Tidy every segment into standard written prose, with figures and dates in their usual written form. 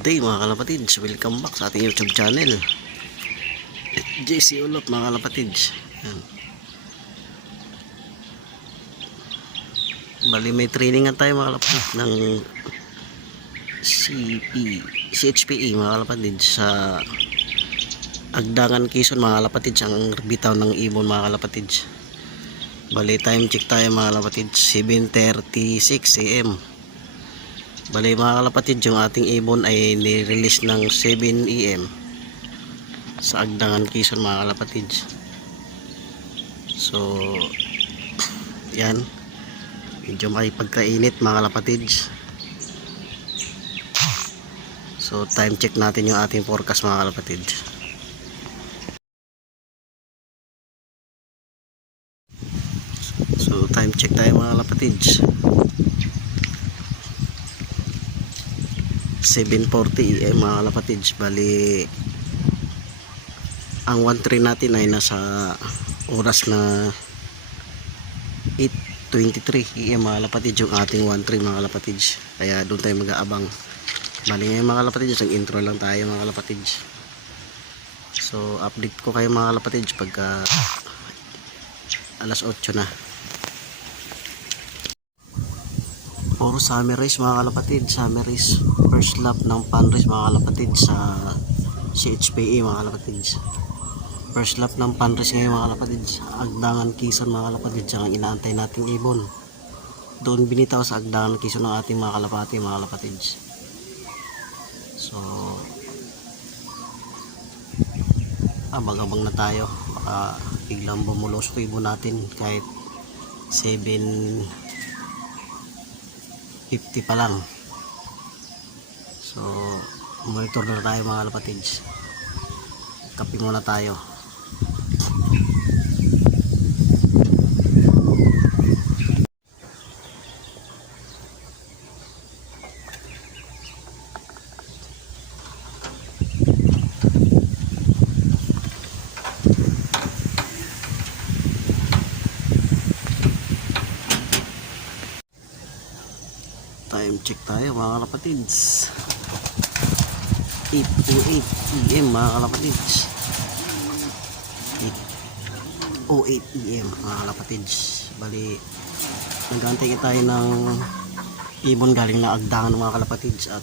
Good day mga kalapatids, welcome back sa ating YouTube channel JC Ulop mga kalapatids. Bali may trainingan tayo mga kalapatids ng CHPE mga kalapatids sa Agdangan, Quezon mga kalapatids, ang bitaw ng ibon mga kalapatids. Bali time check tayo mga kalapatids, 7:36 AM. Bali mga kalapatids, yung ating ibon ay ni-release ng 7 AM sa Agdangan, Quezon mga kalapatids. So yan, medyo makipagkainit mga kalapatids. So time check natin yung ating forecast mga kalapatids. So time check tayo mga kalapatids, 7:40 AM mga kalapatids. Bali ang 1-3 natin ay nasa oras na 8:23 AM mga kalapatids, yung ating 1-3 mga kalapatids. Kaya doon tayo mag-aabang. Bali ngayon mga kalapatids, ang intro lang tayo mga kalapatids. So update ko kayo mga kalapatids pagka alas 8 na. Puro summer race mga kalapatids, summer race, first lap ng pan race mga kalapatids sa CHPE mga kalapatids. First lap ng pan race ngayon mga kalapatids, Agdangan, Quezon mga kalapatids, ang inaantay nating ibon. Doon binitaw sa Agdangan, Quezon ng ating mga kalapati mga kalapatids. So abang-abang na tayo, baka biglang bumulusok ibon natin kahit 7:50 pa lang. So monitor na tayo mga kalapatids, kape muna tayo. Time check tayo mga kalapatids, 8:08 AM mga kalapatids, 8:08 AM mga kalapatids. Bali nag-aantay tayo ng ibon galing na Agdangan mga kalapatids at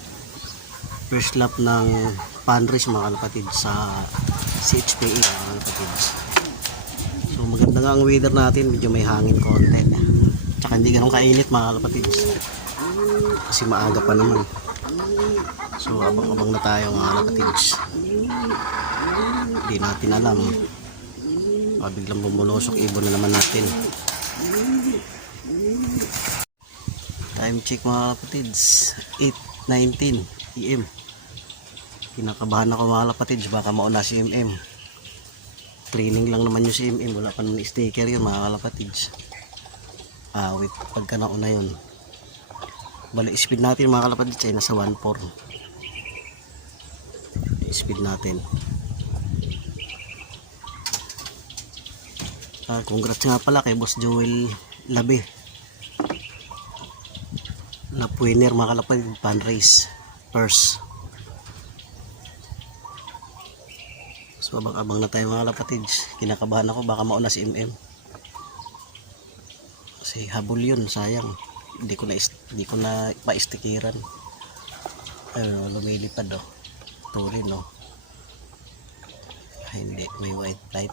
first lap ng pan race mga kalapatids sa CHPE mga kalapatids. So maganda nga ang weather natin, medyo may hangin konti, tsaka hindi ganun kainit mga kalapatids kasi maaga pa naman. So abang-abang na tayo mga kalapatids. Hindi natin alam, biglang bumulusok ibon na naman natin. Time check mga kalapatids, 8:19 AM. Kinakabahan ako mga kalapatids, baka mauna si MM. Training lang naman yung si MM, wala pa naman sticker yun mga kalapatids. Wait, pagka nauna yun. Bali speed natin mga kalapatids ay nasa 1.4 speed natin. Congrats nga pala kay Boss Joel Labe, lap winner mga kalapatids, pan race first. So abang-abang na tayo mga kalapatids. Kinakabahan ako baka mauna si MM kasi habol yun, sayang hindi ko na pa-stikiran. Lumilipad tuloy hindi, may white light.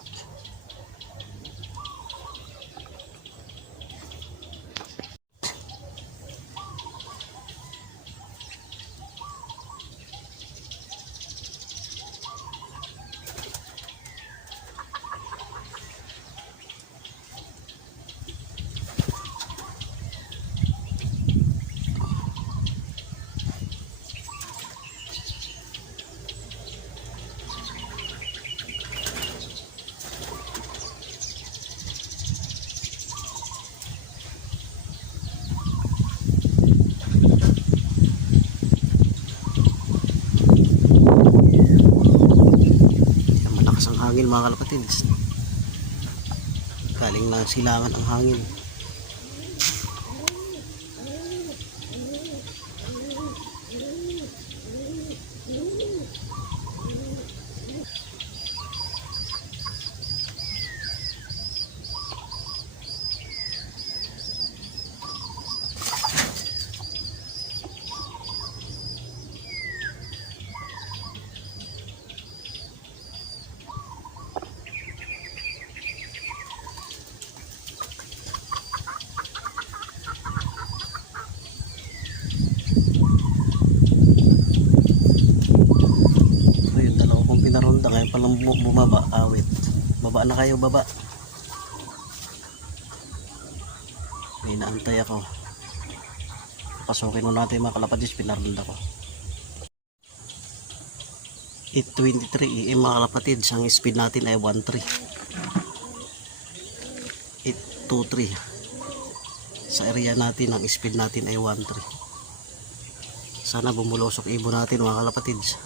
Hangin mga kalapatids, galing na silangan ang hangin. bumaba, awit. Baba na kayo, baba. May naantay ako. Pasukin mo natin mga kalapatids, pinarunda ko. 823 AM mga kalapatids, ang speed natin ay 13. 823. Sa area natin, ang speed natin ay 13. Sana bumulusok ibon natin mga kalapatids.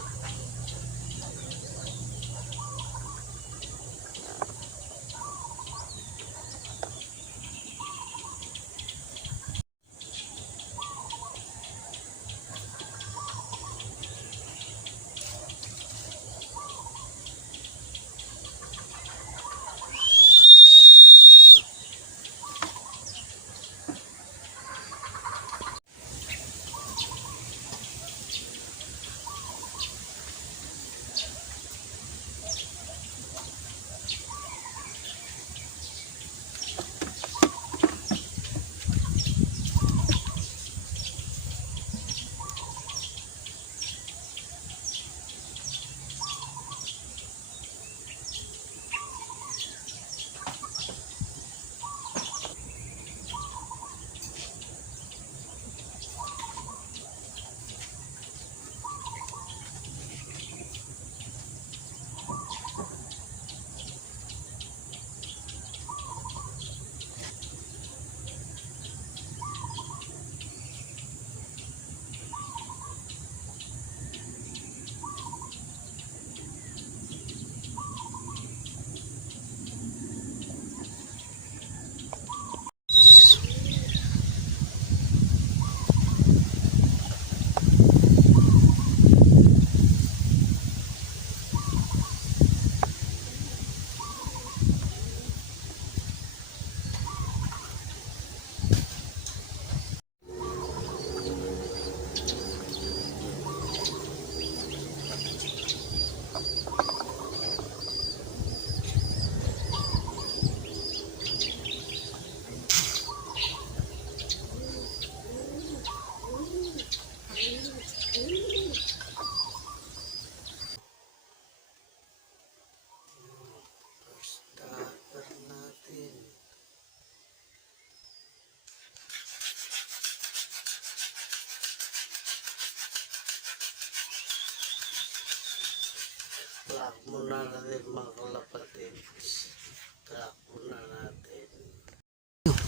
Track muna natin mga kalapatids. Track muna natin.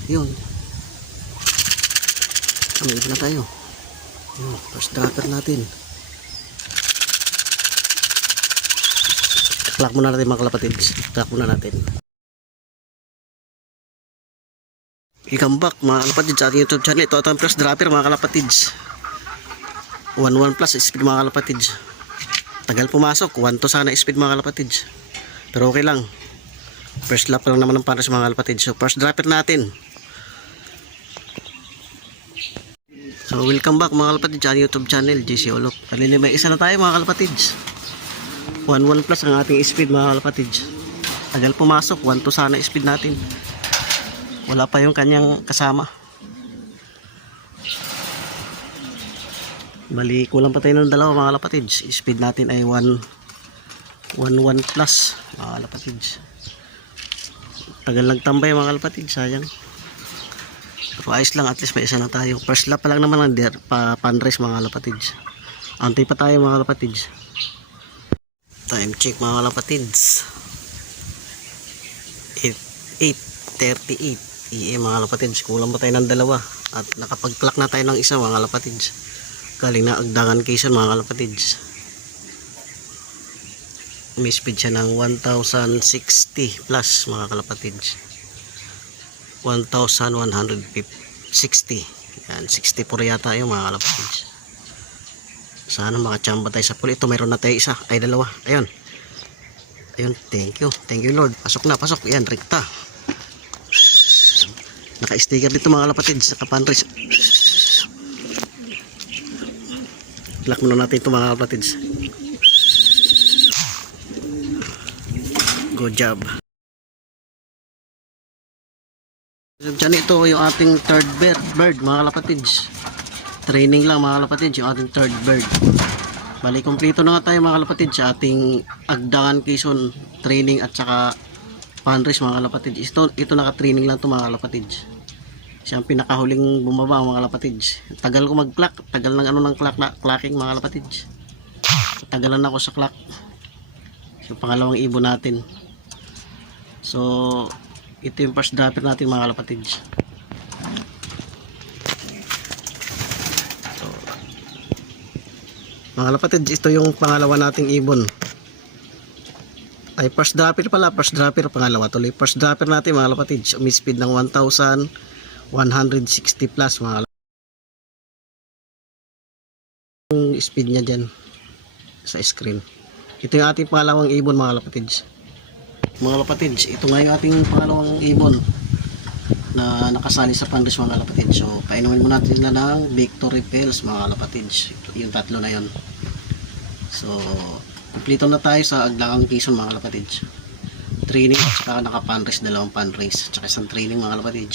Yun. May iba na tayo. Yun. First dropper natin. Track muna natin mga kalapatids. Track muna natin. Welcome back mga kalapatids sa ating YouTube channel. Ito ang first dropper mga kalapatids. 1-1 plus speed mga kalapatids. Tagal pumasok, 1 to sana speed mga kalapatids. Pero okay lang. First lap lang naman ng pares mga kalapatids. So first dropper natin. So welcome back mga kalapatids sa YouTube channel, JC Olop. Kanina may isa na tayo mga kalapatids. 1-1 plus ang ating speed mga kalapatids. Tagal pumasok, 1 to sana speed natin. Wala pa yung kanyang kasama. Bali, kulang pa tayo ng dalawa mga kalapatids. Speed natin ay 1-1 plus mga kalapatids. Tagal nagtambay mga kalapatids, sayang. Pero ayos lang, at least may isa na tayo. First lap pa lang naman ang pan-race mga kalapatids. Antay pa tayo mga kalapatids. Time check mga kalapatids. 8:38 AM mga kalapatids. Kulang pa tayo ng dalawa. At nakapag-clock na tayo ng isa mga kalapatids. Galing na Agdangan Quezon mga kalapatids. May speed siya ng 1060 plus mga kalapatids. 1160. Yan, 64 yata yung mga kalapatids. Sana makachamba tayo sa pool. Ito mayroon na tayo isa, ay dalawa. Ayun. Ayun, thank you Lord. Pasok na, pasok. Yan, rekta. Naka-sticker dito mga kalapatids, naka-pantrace. Lock muna natin ito mga kalapatids. Good job. Diyan ito yung ating third bird mga kalapatids. Training lang mga kalapatids yung ating third bird. Bali, kompleto na nga tayo mga kalapatid sa ating Agdangan Quezon training at saka fundraise mga kalapatid. Ito naka-training lang to mga kalapatid. Siya ang pinakahuling bumaba mga kalapatid. Tagal ko mag-clock, tagal ng ng clocking mga kalapatid. Tagalan ako sa clock. So pangalawang ibon natin. So ito yung first dropper natin mga kalapatid. Mga kalapatid, ito yung pangalawa nating ibon. Ay, first dropper pala, first dropper, pangalawa tuloy. First dropper natin mga kalapatid, umi-speed ng 1,160 plus mga kalapatid. Yung speed niya dyan sa screen. Ito yung ating pangalawang ibon mga kalapatid. Mga kalapatid, ito nga yung ating pangalawang ibon na nakasali sa fundraise mga kalapatid. So, painumin muna natin sila ng Victory Pills mga kalapatid. Yung tatlo na yon. So, kumplito na tayo sa Agdangan Quezon mga kalapatid. Training at saka naka-fundraise, dalawang fundraise. At saka isang training mga kalapatid.